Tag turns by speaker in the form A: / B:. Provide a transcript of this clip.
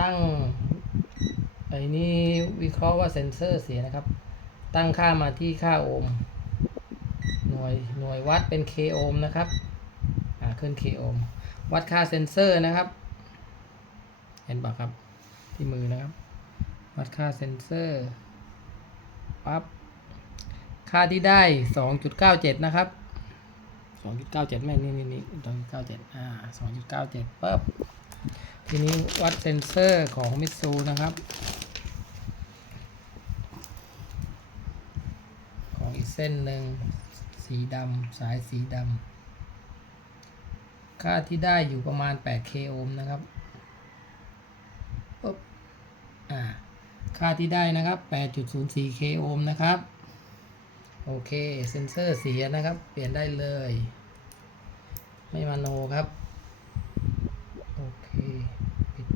A: ตั้งไอ้นี่วิเคราะห์ว่าเซนเซอร์เสียนะครับ ตั้งค่ามาที่ค่าโอห์มหน่วยหน่วยวัดเป็น k โอห์มนะครับขึ้น k โอห์มวัดค่าเซนเซอร์นะครับ เห็นปะครับที่มือนะครับ วัดค่าเซนเซอร์ปั๊บค่าที่ได้ 2.97 นะครับ 2.97แม่นี่นี่นี่2.97อ่า2.97ปั๊บ ทีนี้วัดเซนเซอร์ของมิตซูนะครับ ของอีกเส้นหนึ่งสีดำสายสีดำค่าที่ได้อยู่ประมาณ 8k โอห์มนะครับปุ๊บอ่าค่าที่ได้นะครับ 8.04k โอห์มนะครับ โอเค เซนเซอร์เสียนะครับ เปลี่ยนได้เลย ไม่มาโนครับ